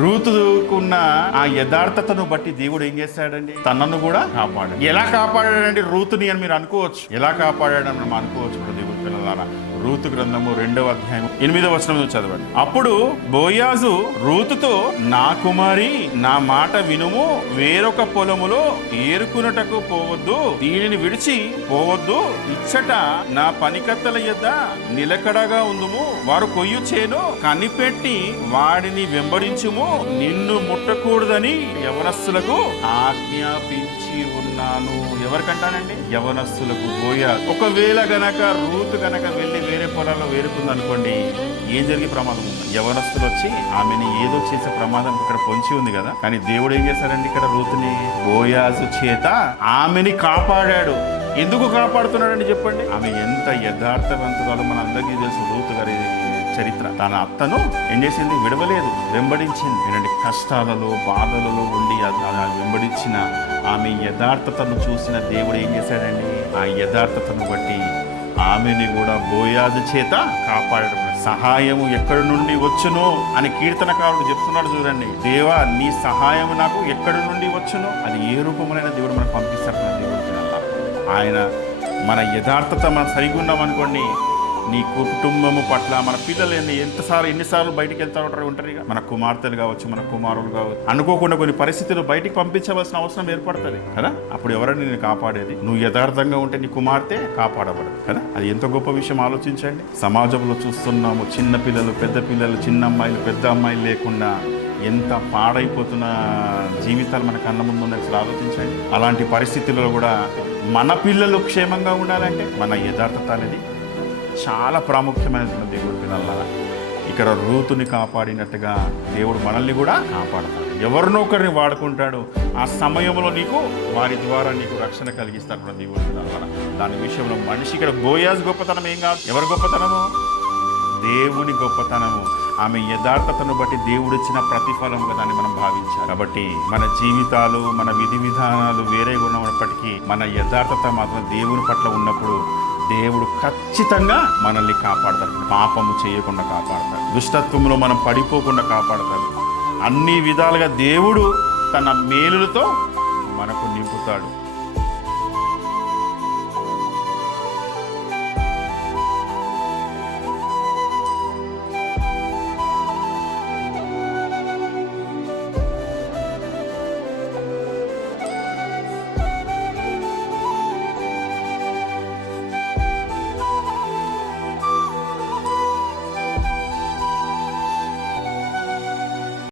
రూతుకున్న ఆ యథార్థతను బట్టి దేవుడు ఏం చేశాడండి? తనను కూడా కాపాడాడు. ఎలా కాపాడాడండి రూతుని అని మీరు అనుకోవచ్చు. ఎలా కాపాడాడని మనం అనుకోవచ్చు కూడా దేవుడి పిల్లలారా. రూతు గ్రంథము 2వ అధ్యాయం 8వ వచనం చదవండి. అప్పుడు బోయాజు రూతుతో, నా కుమారి, నా మాట వినుము, వేరొక పొలములో ఏరుకునటకు పోవద్దు, దీనిని విడిచి పోవద్దు, ఇచ్చట నా పనికత్తల యొద్ద నిలకడగా ఉందుము, వారు కొయ్యు చేను కనిపెట్టి వాడిని వెంబడించుము, నిన్ను ముట్టకూడదని యవనస్తులకు ఆజ్ఞాపించి ఉన్నాను. ఎవరికంటానండి? యవనస్తులకు. బోయాజు ఒకవేళ గనక రూతు గనక వెళ్ళి వేరే పొలాల్లో వేరుకుందనుకోండి, ఏం జరిగే ప్రమాదం ఉంది? యవనస్తులు వచ్చి ఆమెని ఏదో చేసే ప్రమాదం ఇక్కడ పొంచి ఉంది కదా. కానీ దేవుడు ఏం చేశాడండి? ఇక్కడ రూతుని బోయాజు చేత ఆమెని కాపాడాడు. ఎందుకు కాపాడుతున్నాడండి చెప్పండి? ఆమె ఎంత యథార్థవంతురాలో మన అందరికీ తెలుసు. రూతు గారి చరిత్ర. తన అత్తను ఏం చేసింది? విడవలేదు, వెంబడించింది. ఏంటంటే కష్టాలలో బాధలలో ఉండి వెంబడించిన ఆమె యథార్థతను చూసిన దేవుడు ఏం చేశాడండి? ఆ యథార్థతను బట్టి ఆమెని కూడా బోయాజు చేత కాపాడడం. సహాయము ఎక్కడి నుండి వచ్చునో అని కీర్తనకారుడు చెప్తున్నాడు చూడండి. దేవా, నీ సహాయము నాకు ఎక్కడి నుండి వచ్చునో, అది ఏ రూపమైన దేవుడు మనకు పంపిస్తాడు. దేవుడు ఆయన మన యథార్థత మనం సరిగా ఉన్నామనుకోండి, నీ కుటుంబము పట్ల మన పిల్లలు ఎన్నిసార్లు బయటికి వెళ్తా ఉంటారు ఒంటరిగా. మన కుమార్తెలు కావచ్చు, మన కుమారులు కావచ్చు, అనుకోకుండా కొన్ని పరిస్థితులు బయటికి పంపించవలసిన అవసరం ఏర్పడుతుంది కదా. అప్పుడు ఎవరైనా నేను కాపాడేది? నువ్వు యథార్థంగా ఉంటే నీ కుమార్తె కాపాడబడదు కదా. అది ఎంత గొప్ప విషయం ఆలోచించండి. సమాజంలో చూస్తున్నాము, చిన్న పిల్లలు, పెద్ద పిల్లలు, చిన్న అమ్మాయిలు, పెద్ద అమ్మాయిలు లేకుండా ఎంత పాడైపోతున్న జీవితాలు మన కళ్ళ ముందు ఉంది. అసలు ఆలోచించండి. అలాంటి పరిస్థితుల్లో కూడా మన పిల్లలు క్షేమంగా ఉండాలంటే మన యథార్థత అనేది చాలా ప్రాముఖ్యమైన దేవుడి పిల్లల. ఇక్కడ రూతుని కాపాడినట్టుగా దేవుడు మనల్ని కూడా కాపాడతాడు. ఎవరినో ఒకరిని వాడుకుంటాడు. ఆ సమయంలో నీకు వారి ద్వారా నీకు రక్షణ కలిగిస్తాడు కూడా దేవుడి పిల్లల. దాని విషయంలో మనిషి ఇక్కడ బోయాజు గొప్పతనం ఏం కాదు. ఎవరి గొప్పతనము? దేవుని గొప్పతనము. ఆమె యథార్థతను బట్టి దేవుడిచ్చిన ప్రతిఫలంగా దాన్ని మనం భావించాలి. కాబట్టి మన జీవితాలు, మన విధి విధానాలు వేరే ఉన్నప్పటికీ మన యథార్థత మాత్రం దేవుని పట్ల ఉన్నప్పుడు దేవుడు ఖచ్చితంగా మనల్ని కాపాడతాడు. పాపము చేయకుండా కాపాడతాడు. దుష్టత్వంలో మనం పడిపోకుండా కాపాడతాడు. అన్ని విధాలుగా దేవుడు తన మేలులతో మనకు నింపుతాడు.